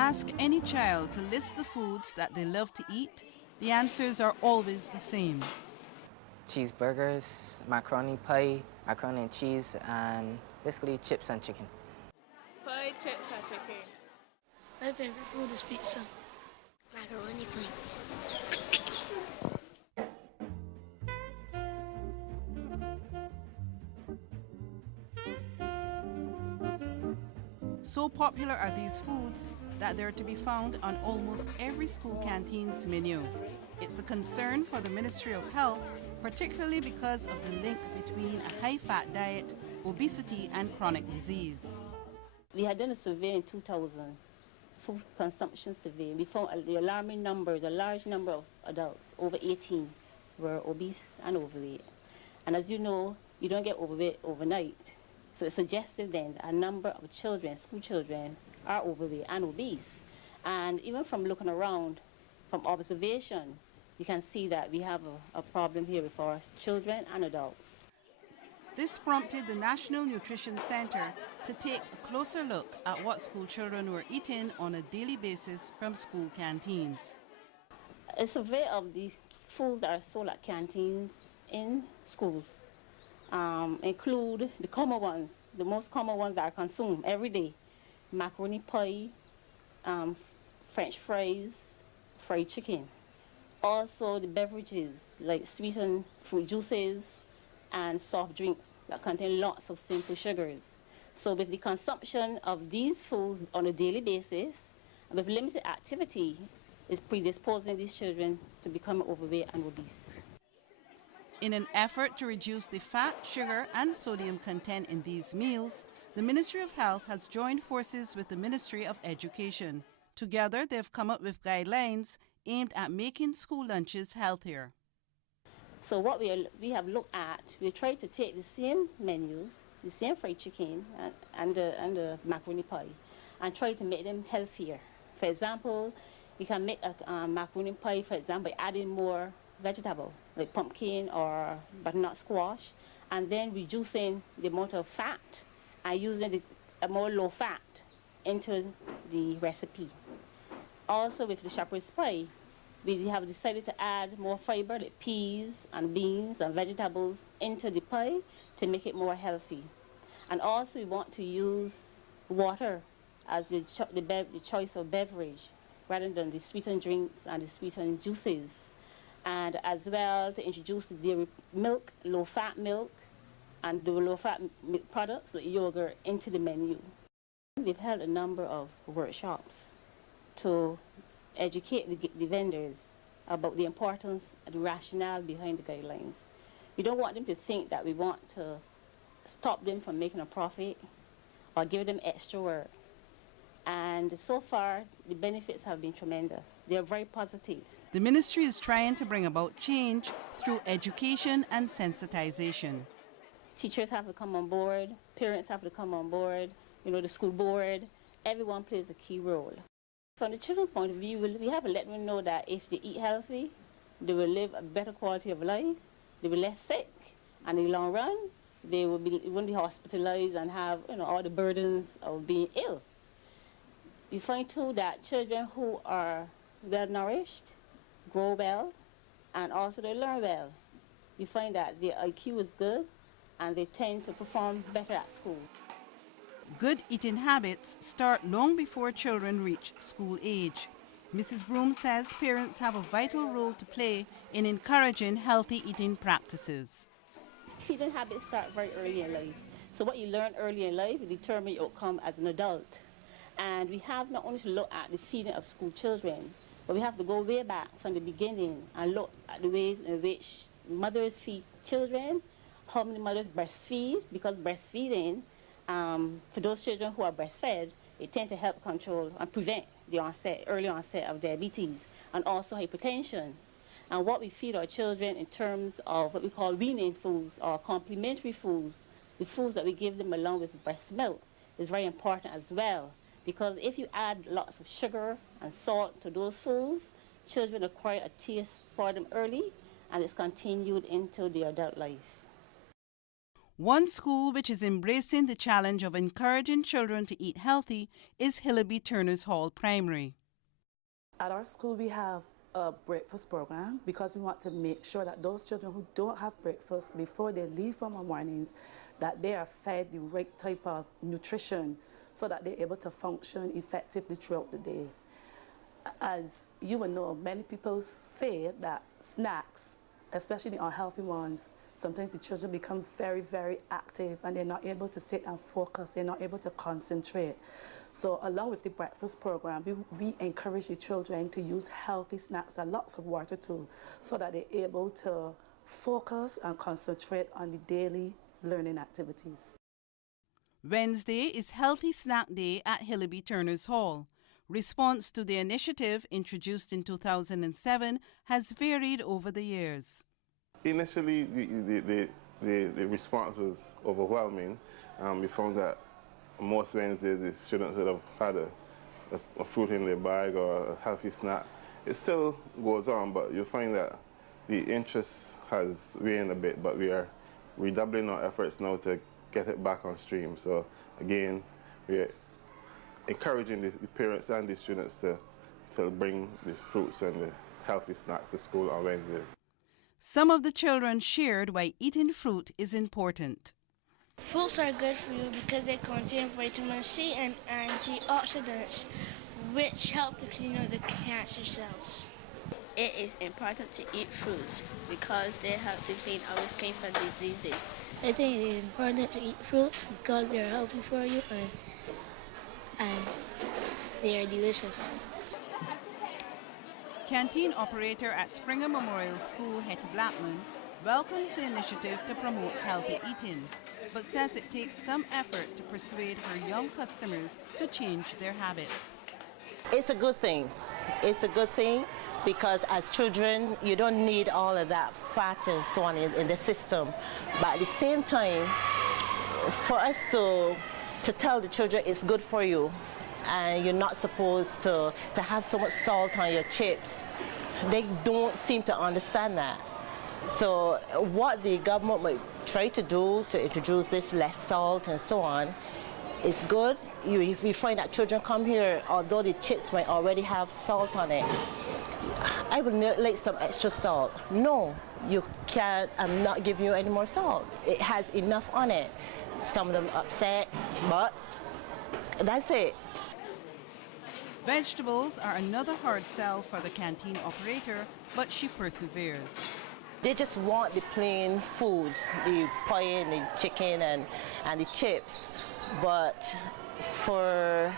Ask any child to list the foods that they love to eat. The answers are always the same. Cheeseburgers, macaroni pie, macaroni and cheese, and basically chips and chicken. Pie, chips, and chicken. My favorite food is pizza. Macaroni pie. So popular are these foods that they're to be found on almost every school canteen's menu. It's a concern for the Ministry of Health, particularly because of the link between a high-fat diet, obesity, and chronic disease. We had done a survey in 2000, food consumption survey. We found the alarming numbers, a large number of adults over 18 were obese and overweight. And as you know, you don't get overweight overnight. So it suggested then that a number of children, school children, are overweight and obese. And even from looking around, from observation, you can see that we have a problem here with our children and adults. This prompted the National Nutrition Center to take a closer look at what school children were eating on a daily basis from school canteens. A survey of the foods that are sold at canteens in schools include the common ones, the most common ones that are consumed every day. Macaroni pie, French fries, fried chicken. Also the beverages like sweetened fruit juices and soft drinks that contain lots of simple sugars. So with the consumption of these foods on a daily basis, and with limited activity, is predisposing these children to become overweight and obese. In an effort to reduce the fat, sugar, and sodium content in these meals, the Ministry of Health has joined forces with the Ministry of Education. Together, they've come up with guidelines aimed at making school lunches healthier. So what we have looked at, we tried to take the same menus, the same fried chicken and the macaroni pie, and try to make them healthier. For example, you can make a macaroni pie, for example, by adding more vegetable, like pumpkin or butternut squash, and then reducing the amount of fat and using a more low fat into the recipe. Also with the shepherd's pie, we have decided to add more fiber like peas and beans and vegetables into the pie to make it more healthy. And also we want to use water as the choice of beverage rather than the sweetened drinks and the sweetened juices. And as well to introduce the dairy milk, low-fat milk, and the low-fat milk products, like yogurt, into the menu. We've held a number of workshops to educate the vendors about the importance and the rationale behind the guidelines. We don't want them to think that we want to stop them from making a profit or give them extra work. And so far, the benefits have been tremendous. They are very positive. The ministry is trying to bring about change through education and sensitization. Teachers have to come on board, parents have to come on board, the school board, everyone plays a key role. From the children's point of view, we have to let them know that if they eat healthy, they will live a better quality of life, they will be less sick, and in the long run, they won't be hospitalized and have all the burdens of being ill. We find too that children who are well nourished grow well, and also they learn well. You find that their IQ is good, and they tend to perform better at school. Good eating habits start long before children reach school age. Mrs. Broome says parents have a vital role to play in encouraging healthy eating practices. Feeding habits start very early in life. So what you learn early in life will determine your outcome as an adult. And we have not only to look at the feeding of school children, but we have to go way back from the beginning and look at the ways in which mothers feed children, how many mothers breastfeed, because breastfeeding, for those children who are breastfed, it tends to help control and prevent the early onset of diabetes and also hypertension. And what we feed our children in terms of what we call weaning foods or complementary foods, the foods that we give them along with breast milk, is very important as well. Because if you add lots of sugar and salt to those foods, children acquire a taste for them early, and it's continued into their adult life. One school which is embracing the challenge of encouraging children to eat healthy is Hillaby Turner's Hall Primary. At our school, we have a breakfast program because we want to make sure that those children who don't have breakfast before they leave from our mornings, that they are fed the right type of nutrition so that they're able to function effectively throughout the day. As you will know, many people say that snacks, especially the unhealthy ones, sometimes the children become very, very active and they're not able to sit and focus, they're not able to concentrate. So along with the breakfast program, we encourage the children to use healthy snacks and lots of water too, so that they're able to focus and concentrate on the daily learning activities. Wednesday is Healthy Snack Day at Hillaby Turner's Hall. Response to the initiative, introduced in 2007, has varied over the years. Initially, the response was overwhelming. We found that most Wednesdays the students would have had a fruit in their bag or a healthy snack. It still goes on, but you'll find that the interest has waned a bit, but we are redoubling our efforts now to get it back on stream. So again, we're encouraging the parents and the students to bring these fruits and the healthy snacks to school on Wednesdays. Some of the children shared why eating fruit is important. Fruits are good for you because they contain vitamin C and antioxidants, which help to clean out the cancer cells. It is important to eat fruits because they help to clean our skin from diseases. I think it is important to eat fruits because they are healthy for you and they are delicious. Canteen operator at Springer Memorial School, Hetty Blackman, welcomes the initiative to promote healthy eating, but says it takes some effort to persuade her young customers to change their habits. It's a good thing. It's a good thing because as children, you don't need all of that fat and so on in the system. But at the same time, for us to tell the children it's good for you and you're not supposed to have so much salt on your chips, they don't seem to understand that. So what the government might try to do to introduce this less salt and so on is good. We find that children come here, although the chips might already have salt on it. I would like some extra salt. No, you can't. I'm not giving you any more salt. It has enough on it. Some of them upset, but that's it. Vegetables are another hard sell for the canteen operator, but she perseveres. They just want the plain food, the pie and the chicken and the chips. But for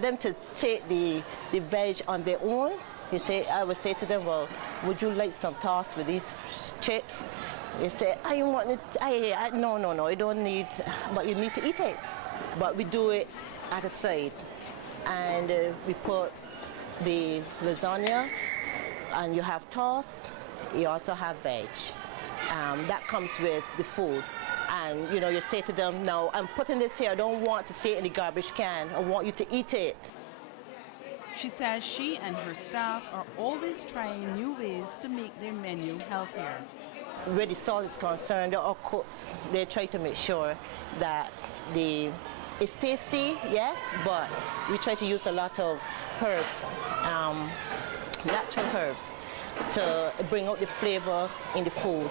them to take the veg on their own, I would say to them, well, would you like some toast with these chips? They say, I want it. No, I don't need, but you need to eat it. But we do it at a side. And we put the lasagna, and you have toast. You also have veg. That comes with the food. And, you say to them, no, I'm putting this here. I don't want to see it in the garbage can. I want you to eat it. She says she and her staff are always trying new ways to make their menu healthier. Where the salt is concerned, our cooks, they try to make sure that it's tasty, yes, but we try to use a lot of herbs, natural herbs, to bring out the flavor in the food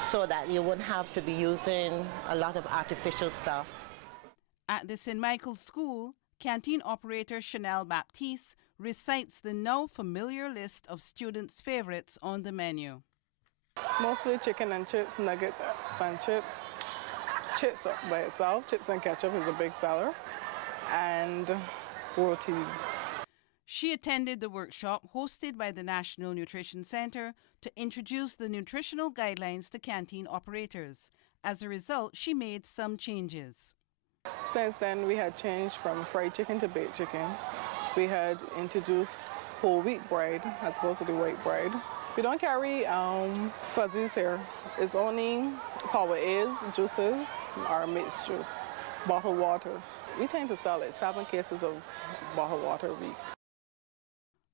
so that you won't have to be using a lot of artificial stuff. At the St. Michael's School, canteen operator Shenel Baptiste recites the now familiar list of students' favorites on the menu. Mostly chicken and chips, nuggets and chips. Chips by itself, chips and ketchup is a big seller, and rotis. She attended the workshop hosted by the National Nutrition Center to introduce the Nutritional Guidelines to canteen operators. As a result, she made some changes. Since then, we had changed from fried chicken to baked chicken. We had introduced whole wheat bread as opposed to the white bread. We don't carry fuzzies here. It's only power A's, juices, or mixed juice, bottled water. We tend to sell 7 cases of bottled water a week.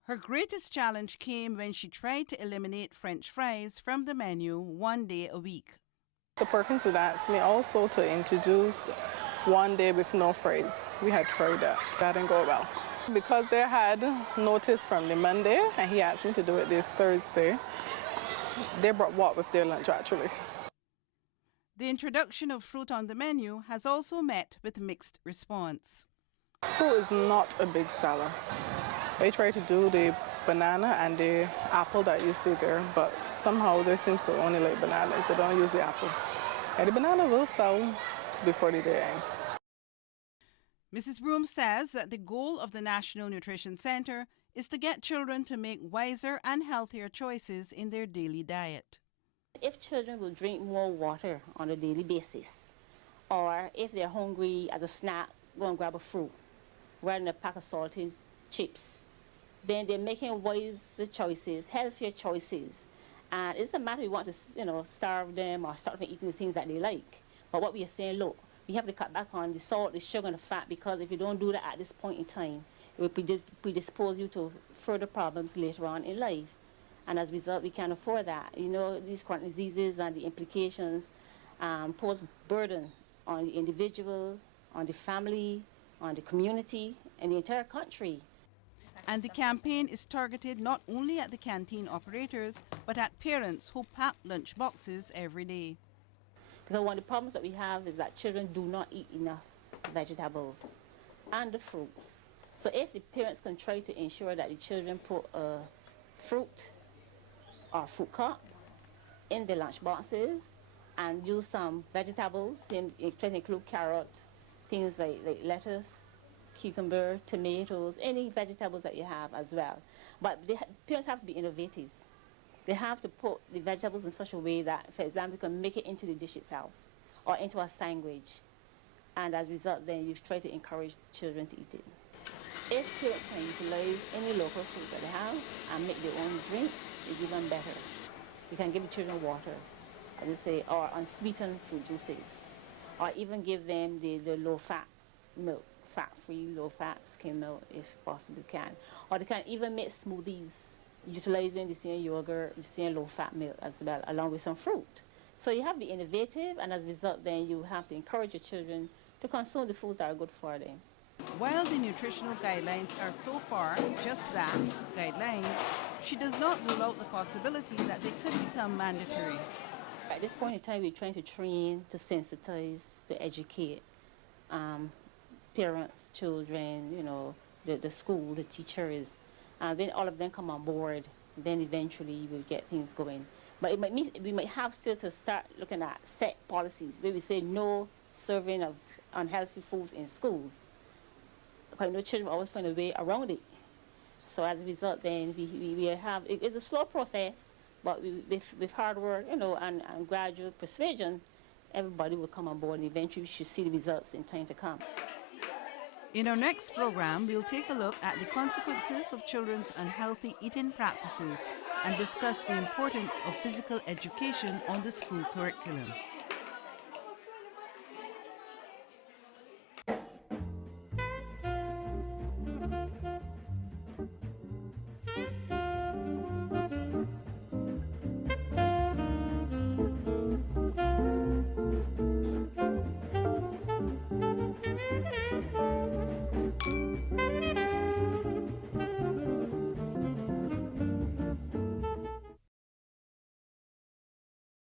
Her greatest challenge came when she tried to eliminate French fries from the menu one day a week. Mr. Perkins had asked me also to introduce one day with no phrase. We had tried that. That didn't go well. Because they had notice from the Monday, and he asked me to do it the Thursday, they brought what with their lunch actually. The introduction of fruit on the menu has also met with mixed response. Fruit is not a big seller. They try to do the banana and the apple that you see there, but somehow they seem to only like bananas. They don't use the apple. And the banana will sell before the day ends. Mrs. Broome says that the goal of the National Nutrition Center is to get children to make wiser and healthier choices in their daily diet. If children will drink more water on a daily basis, or if they're hungry as a snack, go and grab a fruit rather than a pack of salty chips, then they're making wiser choices, healthier choices. And it's a matter we want to, starve them or start from eating the things that they like. But what we are saying, look, we have to cut back on the salt, the sugar, and the fat, because if you don't do that at this point in time, it will predispose you to further problems later on in life. And as a result, we can't afford that. These chronic diseases and the implications pose burden on the individual, on the family, on the community, and the entire country. And the campaign is targeted not only at the canteen operators, but at parents who pack lunch boxes every day. Because one of the problems that we have is that children do not eat enough vegetables and the fruits. So if the parents can try to ensure that the children put a fruit or fruit cup in their lunch boxes and use some vegetables, try to include carrot, things like lettuce, cucumber, tomatoes, any vegetables that you have as well. But parents have to be innovative. They have to put the vegetables in such a way that, for example, you can make it into the dish itself or into a sandwich. And as a result, then you've tried to encourage children to eat it. If parents can utilize any local fruits that they have and make their own drink, it's even better. You can give the children water, as they say, or unsweetened fruit juices, or even give them the low-fat milk, fat-free, low-fat skim milk, if possible can. Or they can even make smoothies, utilizing the same yogurt, the same low-fat milk as well, along with some fruit. So you have to be innovative, and as a result, then you have to encourage your children to consume the foods that are good for them. While the nutritional guidelines are so far just that, guidelines, she does not rule out the possibility that they could become mandatory. At this point in time, we're trying to train, to sensitize, to educate parents, children, the school, the teachers. And then all of them come on board, then eventually we'll get things going. But we might have still to start looking at set policies where we say no serving of unhealthy foods in schools. Because children always find a way around it. So as a result, then we have, it's a slow process, but with hard work, and gradual persuasion, everybody will come on board, and eventually we should see the results in time to come. In our next program, we'll take a look at the consequences of children's unhealthy eating practices and discuss the importance of physical education on the school curriculum.